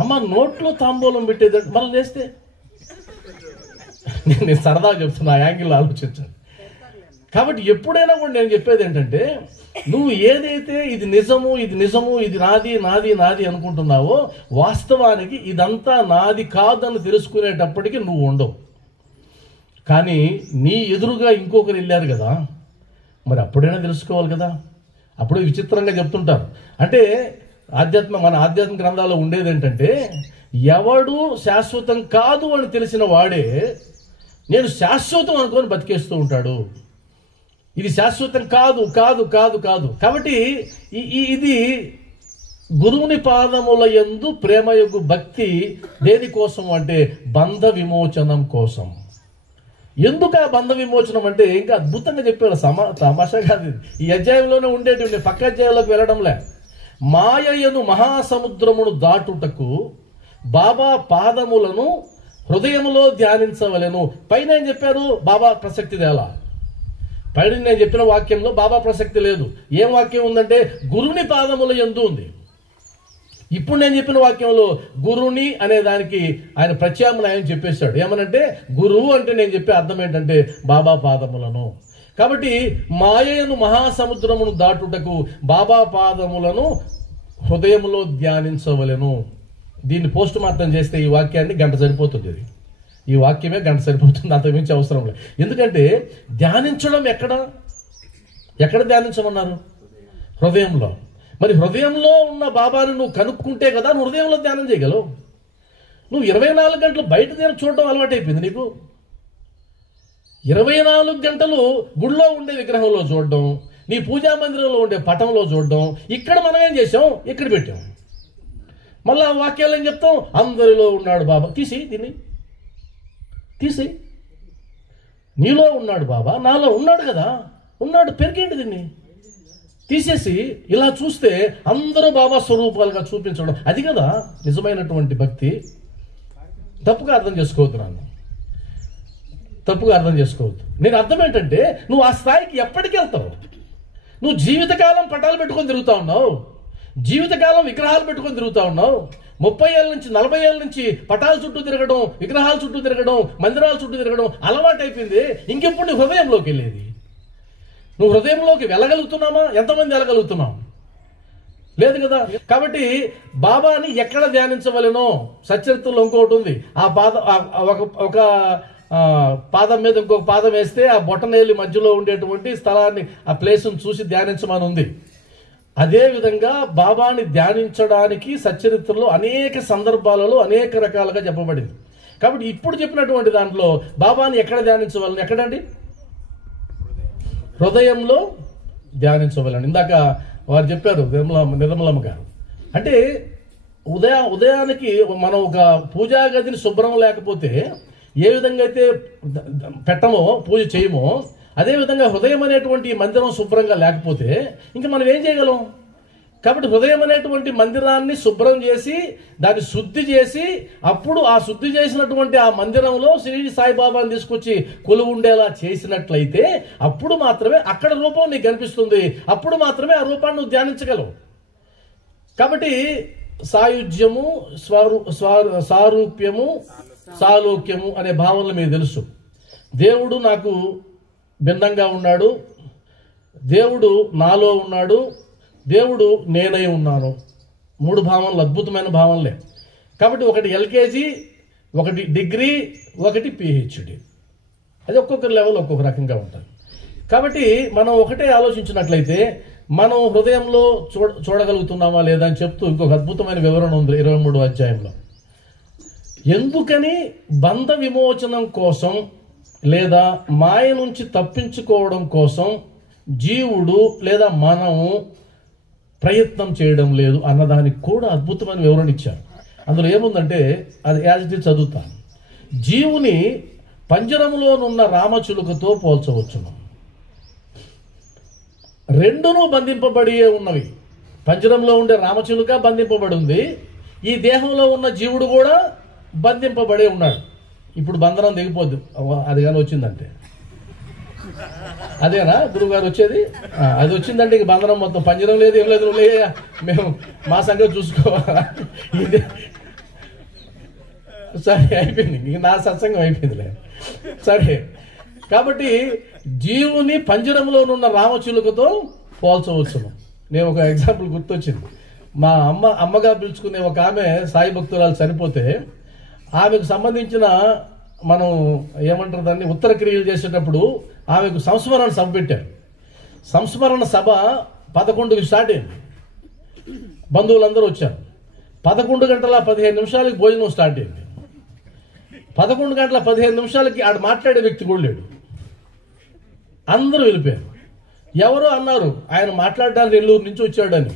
అమ్మ, నోట్లో తాంబూలం పెట్టేది మళ్ళీ లేస్తే. నేను సరదాగా చెప్తున్నా, ఆ యాంగిల్ ఆలోచించాను. కాబట్టి ఎప్పుడైనా కూడా నేను చెప్పేది ఏంటంటే, నువ్వు ఏదైతే ఇది నిజము, ఇది నాది అనుకుంటున్నావో, వాస్తవానికి ఇదంతా నాది కాదని తెలుసుకునేటప్పటికీ నువ్వు ఉండవు. కానీ నీ ఎదురుగా ఇంకొకరు వెళ్ళారు కదా, మరి అప్పుడైనా తెలుసుకోవాలి కదా. అప్పుడు విచిత్రంగా చెప్తుంటారు. అంటే మన ఆధ్యాత్మిక గ్రంథాల్లో ఉండేది ఏంటంటే, ఎవడు శాశ్వతం కాదు అని తెలిసిన వాడే నేను శాశ్వతం అనుకొని బతికేస్తూ ఉంటాడు. ఇది శాశ్వతం కాదు. కాబట్టి ఇది గురువుని పాదముల యందు ప్రేమయొగ్గు భక్తి దేనికోసం అంటే బంధ విమోచనం కోసం. ఎందుకు ఆ బంధ విమోచనం అంటే ఇంకా అద్భుతంగా చెప్పారు. తమాషా కాదు, ఈ అధ్యాయంలోనే ఉండేటువంటి పక్క అధ్యాయంలోకి వెళ్ళడంలే. మాయయను మహాసముద్రమును దాటుటకు బాబా పాదములను హృదయములో ధ్యానించవలెను. పైన ఏం చెప్పారు? బాబా ప్రసక్తి తేలా. పైన నేను చెప్పిన వాక్యంలో బాబా ప్రసక్తి లేదు. ఏం వాక్యం ఉందంటే గురుని పాదముల యందు ఉంది. ఇప్పుడు నేను చెప్పిన వాక్యంలో గురుని అనే దానికి ఆయన ప్రత్యామ్నాయం చెప్పేశాడు. ఏమనంటే గురువు అంటే నేను చెప్పే అర్థం ఏంటంటే బాబా పాదములను. కాబట్టి మాయను మహాసముద్రమును దాటుటకు బాబా పాదములను హృదయములో ధ్యానించవలెను. దీన్ని పోస్ట్ మార్టం చేస్తే ఈ వాక్యాన్ని గంట సరిపోతుంది. ఈ వాక్యమే గంట సరిపోతుంది, అంతకుమించి అవసరం లేదు. ఎందుకంటే ధ్యానించడం ఎక్కడ ధ్యానించమన్నారు? హృదయంలో. మరి హృదయంలో ఉన్న బాబాను నువ్వు కనుక్కుంటే కదా నువ్వు హృదయంలో ధ్యానం చేయగలవు. నువ్వు 24 గంటలు బయట చూడడం అలవాటైపోయింది నీకు. 24 గంటలు గుళ్ళో ఉండే విగ్రహంలో చూడడం, నీ పూజా మందిరంలో ఉండే పటంలో చూడడం. ఇక్కడ మనం ఏం చేసాం? ఇక్కడ పెట్టాం. మళ్ళా వాక్యాలు ఏం చెప్తాం? అందరిలో ఉన్నాడు బాబా. దీన్ని తీసి నీలో ఉన్నాడు బాబా, నాలో ఉన్నాడు కదా, ఉన్నాడు, పెరిగేంటి దీన్ని తీసేసి ఇలా చూస్తే అందరూ బాబా స్వరూపాలుగా చూపించడం, అది కదా నిజమైనటువంటి భక్తి. తప్పుగా అర్థం చేసుకోవద్దు నాన్న, తప్పుగా అర్థం చేసుకోవద్దు. నేను అర్థం ఏంటంటే నువ్వు ఆ స్థాయికి ఎప్పటికి వెళ్తావు? నువ్వు జీవితకాలం పటాలు పెట్టుకొని తిరుగుతా ఉన్నావు, జీవితకాలం విగ్రహాలు పెట్టుకొని తిరుగుతా ఉన్నావు. 30 ఏళ్ళ నుంచి 40 ఏళ్ళ నుంచి పటాల చుట్టూ తిరగడం, విగ్రహాల చుట్టూ తిరగడం, మందిరాల చుట్టూ తిరగడం అలవాటు అయిపోయింది. ఇంకెప్పుడు నువ్వు హృదయంలోకి వెళ్ళేది? నువ్వు హృదయంలోకి వెళ్ళగలుగుతున్నామా? ఎంతమంది వెళ్ళగలుగుతున్నాం? లేదు కదా. కాబట్టి బాబాని ఎక్కడ ధ్యానించవలెనో సచరిత్రలో ఇంకొకటి ఉంది. ఆ ఒక పాదం మీద ఇంకొక పాదం వేస్తే ఆ బొటనేలి మధ్యలో ఉండేటువంటి స్థలాన్ని, ఆ ప్లేస్ను చూసి ధ్యానించమని ఉంది. అదేవిధంగా బాబాని ధ్యానించడానికి సచరిత్రలో అనేక సందర్భాలలో అనేక రకాలుగా చెప్పబడింది. కాబట్టి ఇప్పుడు చెప్పినటువంటి దాంట్లో బాబాని ఎక్కడ ధ్యానించవాలని, ఎక్కడండి? హృదయంలో ధ్యానించవాలని. ఇందాక వారు చెప్పారు నిర్మలమ్మ గారు. అంటే ఉదయానికి మనం ఒక పూజా గదిని శుభ్రం లేకపోతే ఏ విధంగా అయితే పెట్టమో, పూజ చేయమో, అదేవిధంగా హృదయం అనేటువంటి మందిరం శుభ్రంగా లేకపోతే ఇంకా మనం ఏం చేయగలం? కాబట్టి హృదయం అనేటువంటి మందిరాన్ని శుభ్రం చేసి దాన్ని శుద్ధి చేసి అప్పుడు ఆ శుద్ధి చేసినటువంటి ఆ మందిరంలో శ్రీ సాయిబాబాని తీసుకొచ్చి కొలువు ఉండేలా చేసినట్లయితే అప్పుడు మాత్రమే అక్కడ రూపం నీకు కనిపిస్తుంది. అప్పుడు మాత్రమే ఆ రూపాన్ని నువ్వు ధ్యానించగలవు. కాబట్టి సాయుజ్యము, సారూప్యము, సాలోక్యము అనే భావనలు మీకు తెలుసు. దేవుడు నాకు భిన్నంగా ఉన్నాడు, దేవుడు నాలో ఉన్నాడు, దేవుడు నేనై ఉన్నాను. 3 భావనలు అద్భుతమైన భావనలే. కాబట్టి ఒకటి LKG, ఒకటి డిగ్రీ, ఒకటి PhD. అది ఒక్కొక్క లెవెల్ ఒక్కొక్క రకంగా ఉంటుంది. కాబట్టి మనం ఒకటే ఆలోచించినట్లయితే మనం హృదయంలో చూడగలుగుతున్నామా లేదా అని చెప్తూ ఇంకొక అద్భుతమైన వివరణ ఉంది 23వ అధ్యాయంలో. ఎందుకని బంధ విమోచనం కోసం లేదా మాయ నుంచి తప్పించుకోవడం కోసం జీవుడు లేదా మనము ప్రయత్నం చేయడం లేదు అన్నదానికి కూడా అద్భుతమైన వివరణ ఇచ్చారు. అందులో ఏముందంటే అది యాజ్ ఇట్ ఈజ్ చదువుతాను. జీవుని పంజరంలోనున్న రామచిలుకతో పోల్చవచ్చును. రెండును బంధింపబడి ఉన్నవి. పంజరంలో ఉండే రామచిలుక బంధింపబడి ఉంది, ఈ దేహంలో ఉన్న జీవుడు కూడా బంధింపబడే ఉన్నాడు. ఇప్పుడు బంధనం దిగిపోద్దు అది కానీ వచ్చిందంటే. అదేనా గురువు గారు వచ్చేది? అది వచ్చిందంటే ఇక బంధనం మొత్తం, పంజరం లేదు ఏం లేదు, మేము మా సంగతి చూసుకోవాలా. ఇది సరే అయిపోయింది, ఇంక నా సత్సంగం అయిపోయిందిలే. సరే, కాబట్టి జీవుని పంజరంలోనున్న రామచిలుకతో పోల్చవచ్చును. నేను ఒక ఎగ్జాంపుల్ గుర్తొచ్చింది. మా అమ్మగా పిలుచుకునే ఒక ఆమె సాయి భక్తురాలు చనిపోతే ఆమెకు సంబంధించిన మనం ఏమంటారు దాన్ని ఉత్తర క్రియలు చేసేటప్పుడు ఆమెకు సంస్మరణ సభ పెట్టారు. సంస్మరణ సభ 11కి స్టార్ట్ అయింది. బంధువులందరూ వచ్చారు. 11:15 భోజనం స్టార్ట్ అయింది. 11:15 ఆడ మాట్లాడే వ్యక్తి కూడా లేడు. అందరూ వెళ్ళిపోయారు. ఎవరో అన్నారు ఆయన మాట్లాడడానికి నెల్లూరు నుంచి వచ్చాడని.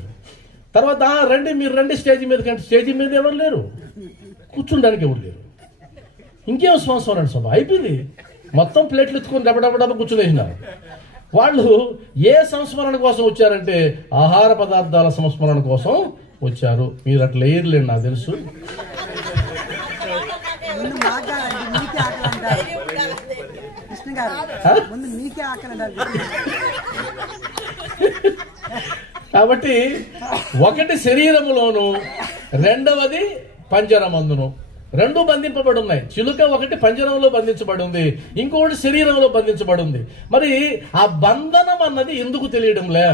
తర్వాత రండి మీరు రండి స్టేజ్ మీద కంటే స్టేజ్ మీద ఎవరు లేరు, కూర్చుండానికి ఎవరు లేరు. ఇంకేం సంవత్సరం సభ అయిపోయింది. మొత్తం ప్లేట్లు ఎత్తుకొని డబ్బ కూర్చునేసినారు. వాళ్ళు ఏ సంస్మరణ కోసం వచ్చారంటే ఆహార పదార్థాల సంస్మరణ కోసం వచ్చారు. మీరు అట్లా లేరులేండి, నాకు తెలుసు. కాబట్టి ఒకటి శరీరములోను, రెండవది పంజరమందును. రెండు బంధింపబడి ఉన్నాయి. చిలుక ఒకటి పంజరంలో బంధించబడి ఉంది, ఇంకొకటి శరీరంలో బంధించబడి ఉంది. మరి ఆ బంధనం అన్నది ఎందుకు తెలియడంలే?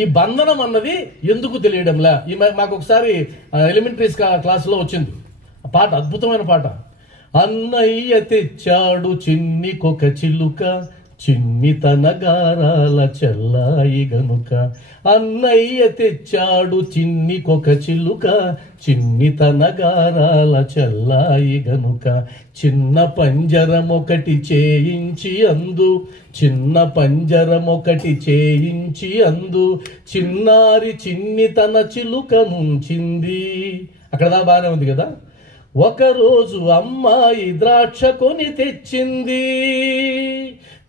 ఈ బంధనం అన్నది ఎందుకు తెలియడంలే? మాకు ఒకసారి ఎలిమెంటరీ క్లాసులో వచ్చింది పాట, అద్భుతమైన పాట. అన్నయ్య తెచ్చాడు చిన్నికొక చిలుక, చిన్ని తన గారాల చెల్లాయి గనుక. అన్నయ్య తెచ్చాడు చిన్నికొక చిలుక, చిన్ని తన గారాల చెల్లాయి గనుక. చిన్న పంజరమొకటి చేయించి అందు, చిన్న పంజరమొకటి చేయించి అందు, చిన్నారి చిన్ని తన చిలుక నుంచింది. అక్కడ దా బాగానే ఉంది కదా. ఒకరోజు అమ్మాయి ద్రాక్ష కొని తెచ్చింది,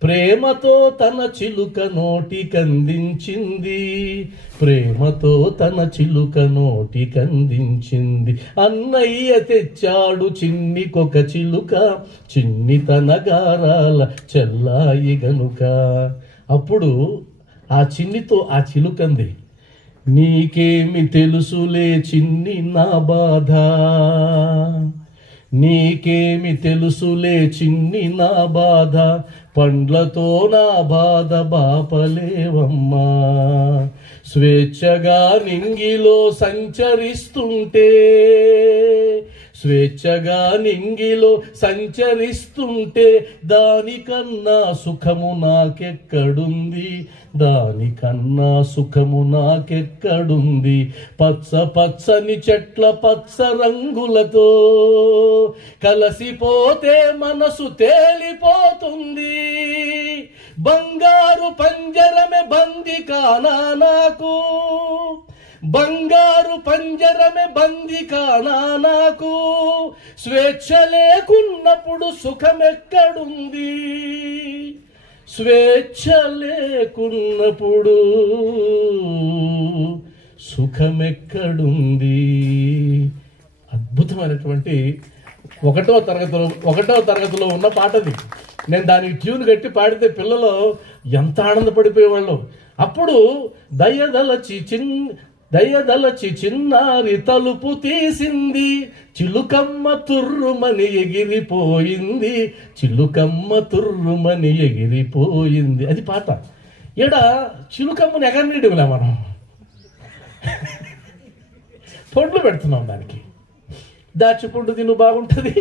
ప్రేమతో తన చిలుక నోటికందించింది, ప్రేమతో తన చిలుక నోటికందించింది. అన్నయ్య తెచ్చాడు చిన్నికొక చిలుక, చిన్ని తన గారాల చెల్లాయి గనుక. అప్పుడు ఆ చిన్నితో ఆ చిలుకంది, నీకేమి తెలుసులే చిన్ని నా బాధ, నీకేమి తెలుసులే చిన్ని నా బాధ, పండ్లతో నా బాధ బాపలేవమ్మా. స్వేచ్ఛగా నింగిలో సంచరిస్తుంటే, స్వేచ్ఛగా నింగిలో సంచరిస్తుంటే, దానికన్నా సుఖము నాకెక్కడుంది, దానికన్నా సుఖము నాకెక్కడుంది. పచ్చ పచ్చని చెట్ల పచ్చ రంగులతో కలసిపోతే మనసు తేలిపోతుంది. బంగారు పంజరమే బంది కానా నాకు, బంగారు పంజరమే బంది కానా నాకు. స్వేచ్ఛ లేకున్నప్పుడు సుఖమెక్కడుంది, స్వేచ్ఛ లేకున్నప్పుడు సుఖమెక్కడుంది. అద్భుతమైనటువంటి ఒకటో తరగతిలో ఉన్న పాటది. నేను దానికి ట్యూన్ కట్టి పాడితే పిల్లలు ఎంత ఆనందపడిపోయేవాళ్ళు. అప్పుడు దయదలచి చిన్నారి తలుపు తీసింది, చిలుకమ్మ తుర్రుమని ఎగిరిపోయింది, చిలుకమ్మ తుర్రుమని ఎగిరిపోయింది. అది పాట. ఈడ చిలుకమ్మని ఎగరనీయడంలే, మనం పండ్లు పెడుతున్నాం దానికి. దాచిపండు తిను బాగుంటుంది,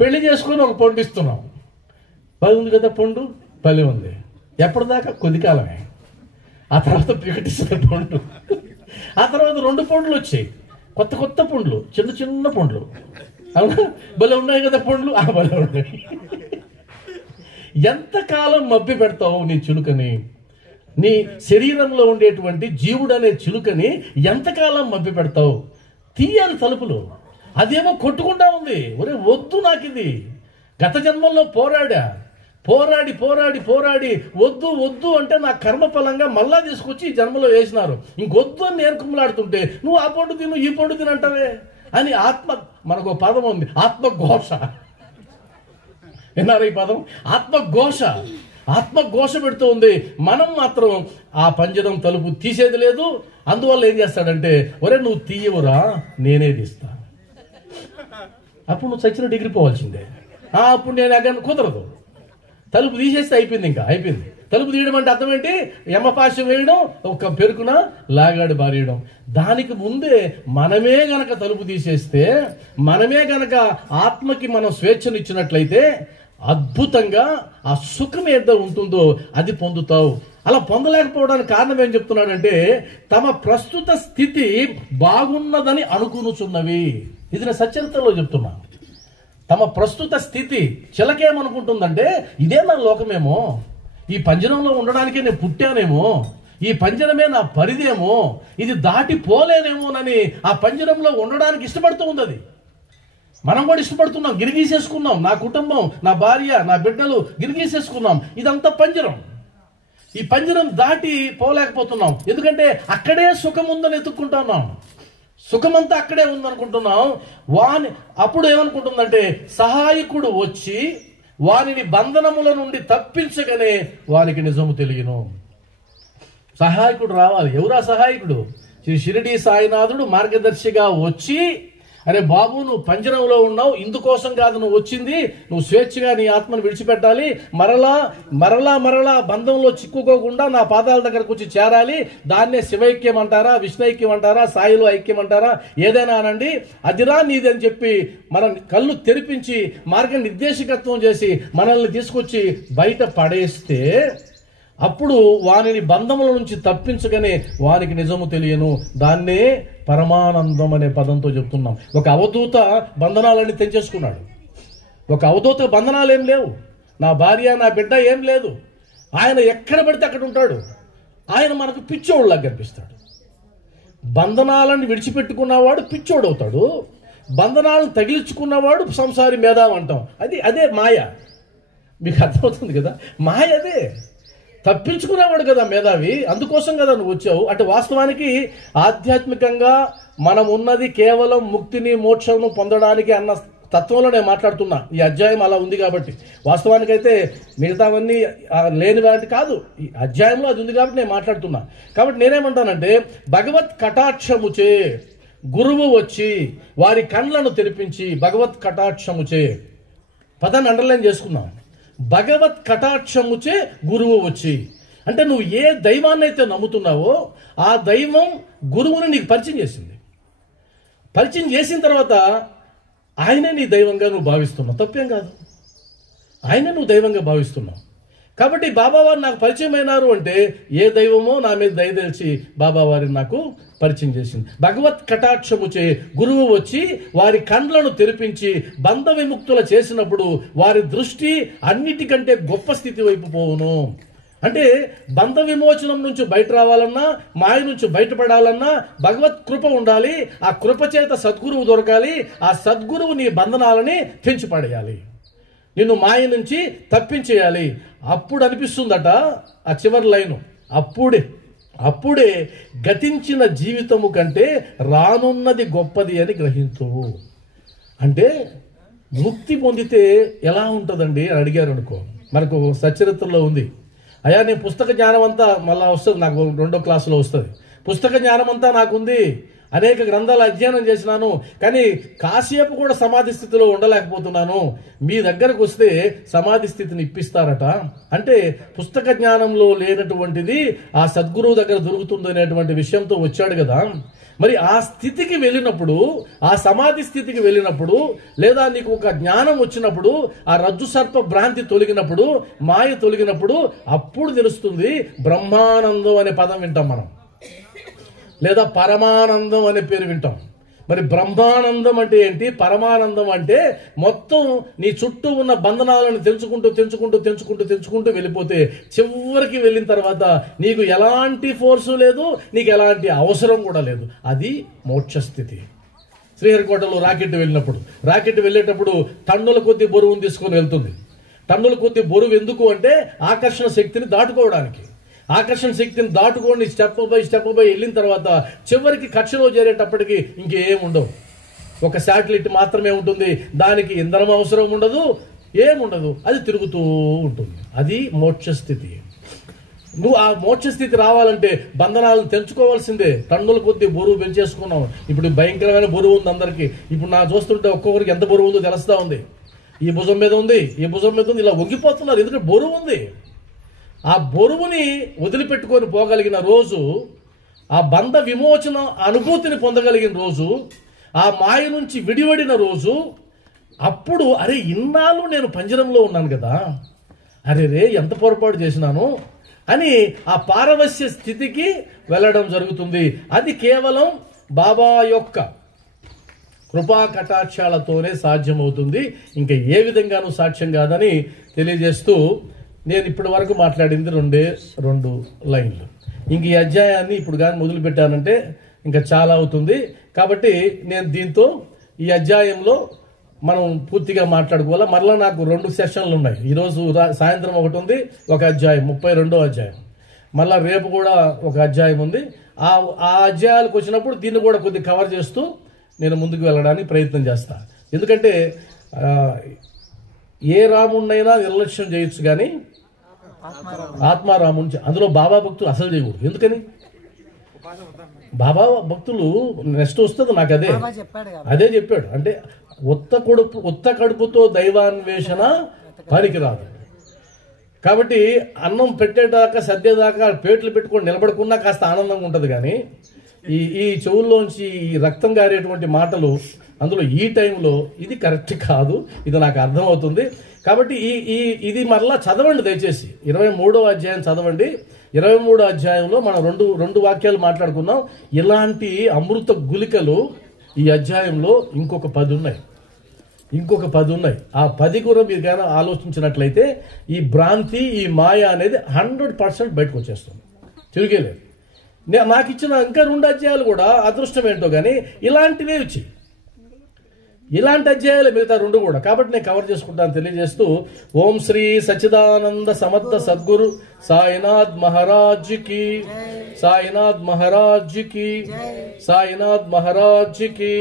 పెళ్లి చేసుకొని ఒక పండు ఇస్తున్నాం. బాగుంది కదా పండు, భలే ఉంది. ఎప్పటిదాకా? కొద్ది కాలమే. ఆ తర్వాత ప్రకటిస్తున్న పండు. ఆ తర్వాత 2 పండ్లు వచ్చాయి, కొత్త కొత్త పండ్లు, చిన్న చిన్న పండ్లు. అవునా? భలే ఉన్నాయి కదా పండ్లు, భలే ఉన్నాయి. ఎంతకాలం మభ్య పెడతావు నీ చిలుకని? నీ శరీరంలో ఉండేటువంటి జీవుడు అనే చిలుకని ఎంతకాలం మభ్య పెడతావు? తీయాలి తలుపులు. అదేమో కొట్టుకుంటా ఉంది. ఒరే వద్దు, నాకు ఇది గత జన్మల్లో పోరాడి వద్దు వద్దు అంటే నా కర్మఫలంగా మళ్ళా తీసుకొచ్చి ఈ జన్మలో వేసినారు. ఇంకొద్దు అని నేను కుమ్మలాడుతుంటే నువ్వు ఆ పండు తిను, ఈ పండు తిను అంటావే అని మనకు పదం ఉంది, ఆత్మఘోష. విన్నారా ఈ పదం? ఆత్మఘోష పెడుతూ ఉంది. మనం మాత్రం ఆ పంజరం తలుపు తీసేది లేదు. అందువల్ల ఏం చేస్తాడంటే, ఒరే నువ్వు తీయవురా, నేనే తీస్తా. అప్పుడు నువ్వు చచ్చిన డిగ్రీ పోవాల్సిందే. అప్పుడు నేను అక్కడ కుదరదు. తలుపు తీసేస్తే అయిపోయింది, ఇంకా అయిపోయింది. తలుపు తీయడం అంటే అర్థం ఏంటి? యమపాశం వేయడం, ఒక పెరుకున లాగాడు బారేయడం. దానికి ముందే మనమే గనక తలుపు తీసేస్తే, మనమే గనక ఆత్మకి మనం స్వేచ్ఛనిచ్చినట్లయితే అద్భుతంగా ఆ సుఖం ఏదో ఉంటుందో అది పొందుతావు. అలా పొందలేకపోవడానికి కారణం ఏం చెప్తున్నాడంటే, తమ ప్రస్తుత స్థితి బాగున్నదని అనుకునుచున్నవి. ఇది నేను సచరిత్రలో చెప్తున్నా. తమ ప్రస్తుత స్థితి చిలకేమనుకుంటుందంటే, ఇదే నా లోకమేమో, ఈ పంజరంలో ఉండడానికే నేను పుట్టానేమో, ఈ పంజరమే నా పరిదేమో, ఇది దాటిపోలేనేమోనని ఆ పంజరంలో ఉండడానికి ఇష్టపడుతూ ఉంది. అది మనం కూడా ఇష్టపడుతున్నాం. గిరిగీసేసుకున్నాం. నా కుటుంబం, నా భార్య, నా బిడ్డలు గిరిగీసేసుకున్నాం. ఇదంతా పంజరం. ఈ పంజరం దాటి పోలేకపోతున్నాం. ఎందుకంటే అక్కడే సుఖం ఉందని ఎత్తుక్కుంటున్నాం. సుఖమంతా అక్కడే ఉందనుకుంటున్నాం. అప్పుడు ఏమనుకుంటుందంటే, సహాయకుడు వచ్చి వానిని బంధనముల నుండి తప్పించగానే వానికి నిజము తెలియను. సహాయకుడు రావాలి. ఎవరా సహాయకుడు? శ్రీ షిరిడి సాయినాథుడు మార్గదర్శిగా వచ్చి, అరే బాబు నువ్వు పంజరంలో ఉన్నావు, ఇందుకోసం కాదు నువ్వు వచ్చింది, నువ్వు స్వేచ్ఛగా నీ ఆత్మను విడిచిపెట్టాలి, మరలా బంధంలో చిక్కుకోకుండా నా పాదాల దగ్గరకు వచ్చి చేరాలి. దాన్నే శివైక్యం అంటారా, విష్ణైక్యం అంటారా, సాయిలో ఐక్యం అంటారా, ఏదైనా అనండి, అదిరా నీది అని చెప్పి మన కళ్ళు తెరిపించి మార్గ నిర్దేశకత్వం చేసి మనల్ని తీసుకొచ్చి బయట పడేస్తే, అప్పుడు వానిని బంధముల నుంచి తప్పించగానే వానికి నిజము తెలియను. దాన్నే పరమానందం అనే పదంతో చెప్తున్నాం. ఒక అవధూత బంధనాలన్నీ తెంచేసుకున్నాడు. ఒక అవధూత బంధనాలు ఏం లేవు. నా భార్య, నా బిడ్డ ఏం లేదు. ఆయన ఎక్కడ పడితే అక్కడ ఉంటాడు. ఆయన మనకు పిచ్చోడులాగా కనిపిస్తాడు. బంధనాలను విడిచిపెట్టుకున్నవాడు పిచ్చోడవుతాడు. బంధనాలను తగిలించుకున్నవాడు సంసారి మేధావి అంటాం. అదే మాయ. మీకు అర్థమవుతుంది కదా? మాయ అదే. తప్పించుకునేవాడు కదా మేధావి. అందుకోసం కదా నువ్వు వచ్చావు. అంటే వాస్తవానికి ఆధ్యాత్మికంగా మనం ఉన్నది కేవలం ముక్తిని, మోక్షను పొందడానికి అన్న తత్వంలో నేను మాట్లాడుతున్నా. ఈ అధ్యాయం అలా ఉంది కాబట్టి. వాస్తవానికైతే మిగతావన్నీ లేని వాటి కాదు, ఈ అధ్యాయంలో అది ఉంది కాబట్టి నేను మాట్లాడుతున్నా. కాబట్టి నేనేమంటానంటే, భగవత్ కటాక్షముచే గురువు వచ్చి వారి కళ్ళను తెరిపించి, భగవత్ కటాక్షముచే పదాన్ని అండర్లైన్ చేసుకున్నాం. భగవత్ కటాక్షముచే గురువు వచ్చి అంటే, నువ్వు ఏ దైవాన్ని అయితే నమ్ముతున్నావో ఆ దైవం గురువుని నీకు పరిచయం చేసింది. పరిచయం చేసిన తర్వాత ఆయనే నీ దైవంగా నువ్వు భావిస్తున్నావు. తప్పేం కాదు, ఆయనే నువ్వు దైవంగా భావిస్తున్నావు. కాబట్టి బాబావారు నాకు పరిచయం అయినారు అంటే, ఏ దైవమో నా మీద దయ తెలిసి బాబావారిని నాకు పరిచయం చేసింది. భగవత్ కటాక్షముచే గురువు వచ్చి వారి కండ్లను తెరిపించి బంధ విముక్తుల చేసినప్పుడు వారి దృష్టి అన్నిటికంటే గొప్ప స్థితి వైపు పోవును. అంటే బంధ విమోచనం నుంచి బయట రావాలన్నా, మాయ నుంచి బయటపడాలన్నా భగవత్ కృప ఉండాలి. ఆ కృప చేత సద్గురువు దొరకాలి. ఆ సద్గురువు నీ బంధనాలని తెంచిపడేయాలి, నిన్ను మాయ నుంచి తప్పించేయాలి. అప్పుడు అనిపిస్తుందట ఆ చివరి లైను, అప్పుడే గతించిన జీవితము కంటే రానున్నది గొప్పది అని గ్రహించువు. అంటే ముక్తి పొందితే ఎలా ఉంటుందండి అని అడిగారు అనుకో. మనకు సచరిత్రలో ఉంది. అయ్యా నేను పుస్తక జ్ఞానం అంతా మళ్ళీ వస్తుంది, నాకు 2వ క్లాసులో వస్తుంది. పుస్తక జ్ఞానం అంతా నాకుంది, అనేక గ్రంథాలు అధ్యయనం చేసినాను, కానీ కాసేపు కూడా సమాధి స్థితిలో ఉండలేకపోతున్నాను. మీ దగ్గరకు వస్తే సమాధి స్థితిని ఇప్పిస్తారట. అంటే పుస్తక జ్ఞానంలో లేనటువంటిది ఆ సద్గురువు దగ్గర దొరుకుతుంది అనేటువంటి విషయంతో వచ్చాడు కదా. మరి ఆ స్థితికి వెళ్ళినప్పుడు, ఆ సమాధి స్థితికి వెళ్ళినప్పుడు, లేదా నీకు ఒక జ్ఞానం వచ్చినప్పుడు, ఆ రజ్జు సర్ప భ్రాంతి తొలగినప్పుడు, మాయ తొలగినప్పుడు అప్పుడు తెలుస్తుంది. బ్రహ్మానందం అనే పదం వింటాం మనం, లేదా పరమానందం అనే పేరు వింటాం. మరి బ్రహ్మానందం అంటే ఏంటి, పరమానందం అంటే మొత్తం నీ చుట్టూ ఉన్న బంధనాలను తెంచుకుంటూ వెళ్ళిపోతే చివరికి వెళ్ళిన తర్వాత నీకు ఎలాంటి ఫోర్సు లేదు, నీకు ఎలాంటి అవసరం కూడా లేదు. అది మోక్షస్థితి. శ్రీహరికోటలో రాకెట్ వెళ్ళేటప్పుడు టన్నుల కొద్ది బరువును తీసుకొని వెళ్తుంది. టన్నుల కొద్ది బరువు ఎందుకు అంటే ఆకర్షణ శక్తిని దాటుకోవడానికి. ఆకర్షణ శక్తిని దాటుకొని స్టెప్ బై వెళ్ళిన తర్వాత చివరికి కక్షలో చేరేటప్పటికి ఇంకేముండవు. ఒక శాటిలైట్ మాత్రమే ఉంటుంది, దానికి ఇంధనం అవసరం ఉండదు, ఏముండదు, అది తిరుగుతూ ఉంటుంది. అది మోక్షస్థితి. నువ్వు ఆ మోక్షస్థితి రావాలంటే బంధనాలను తెంచుకోవాల్సిందే. టన్నుల కొద్ది బరువు పెంచేసుకున్నాం. ఇప్పుడు భయంకరమైన బరువు ఉంది అందరికీ. ఇప్పుడు నా చూస్తుంటే ఒక్కొక్కరికి ఎంత బరువు ఉందో తెలుస్తా ఉంది. ఈ భుజం మీద ఉంది, ఇలా వంగిపోతున్నారు, ఎందుకంటే బరువు ఉంది. ఆ బరువుని వదిలిపెట్టుకొని పోగలిగిన రోజు, ఆ బంధ విమోచన అనుభూతిని పొందగలిగిన రోజు, ఆ మాయ నుంచి విడివడిన రోజు, అప్పుడు అరే ఇన్నాళ్ళు నేను పంజరంలో ఉన్నాను కదా, అరే ఎంత పొరపాటు చేసినాను అని ఆ పారవస్య స్థితికి వెళ్ళడం జరుగుతుంది. అది కేవలం బాబా యొక్క కృపా కటాక్షాలతోనే సాధ్యమవుతుంది. ఇంకా ఏ విధంగానూ సాక్ష్యం కాదని తెలియజేస్తూ నేను ఇప్పటి వరకు మాట్లాడింది 2 లైన్లు. ఇంక ఈ అధ్యాయాన్ని ఇప్పుడు కానీ మొదలుపెట్టానంటే ఇంకా చాలా అవుతుంది. కాబట్టి నేను దీంతో ఈ అధ్యాయంలో మనం పూర్తిగా మాట్లాడుకోవాలి. మరలా నాకు 2 సెషన్లు ఉన్నాయి. ఈరోజు సాయంత్రం ఒకటి ఉంది, ఒక అధ్యాయం 32వ అధ్యాయం. మళ్ళా రేపు కూడా ఒక అధ్యాయం ఉంది. ఆ అధ్యాయాలకు వచ్చినప్పుడు దీన్ని కూడా కొద్దిగా కవర్ చేస్తూ నేను ముందుకు వెళ్ళడానికి ప్రయత్నం చేస్తాను. ఎందుకంటే ఏ రాముడినైనా నిర్లక్ష్యం చేయొచ్చు, కానీ ఆత్మారాముని అందులో బాబా భక్తులు అసలు చేయకూడదు. ఎందుకని బాబా భక్తులు నెక్స్ట్ వస్తుంది నాకు అదే చెప్పాడు. అంటే ఉత్త కడుపుతో దైవాన్వేషణ పనికిరాదు. కాబట్టి అన్నం పెట్టేదాకా సద్యదాకా పేట్లు పెట్టుకొని నిలబడుకున్నా కాస్త ఆనందంగా ఉంటుంది. కానీ ఈ చెవుల్లోంచి ఈ రక్తం గారేటువంటి మాటలు అందులో ఈ టైంలో ఇది కరెక్ట్ కాదు. ఇది నాకు అర్థమవుతుంది. కాబట్టి ఇది మరలా చదవండి దయచేసి. 23వ అధ్యాయం చదవండి. 23వ అధ్యాయంలో మనం రెండు వాక్యాలు మాట్లాడుకున్నాం. ఇలాంటి అమృత గుళికలు ఈ అధ్యాయంలో ఇంకొక 10 ఉన్నాయి. ఆ 10 కూడా మీరు కానీ ఆలోచించినట్లయితే ఈ భ్రాంతి, ఈ మాయ అనేది 100% బయటకు వచ్చేస్తుంది, తిరిగేలేదు. నాకు ఇచ్చిన ఇంకా 2 అధ్యాయాలు కూడా అదృష్టం ఏంటో కానీ ఇలాంటివే వచ్చి, ఇలాంటి అధ్యాయాలు మిగతా 2 కూడా. కాబట్టి నేను కవర్ చేసుకుంటాను తెలియజేస్తూ, ఓం శ్రీ సచ్చిదానంద సమర్థ సద్గురు సాయినాథ్ మహారాజ్ కి, సాయినాథ్ మహారాజ్ కి, సాయినాథ్ మహారాజ్ కి.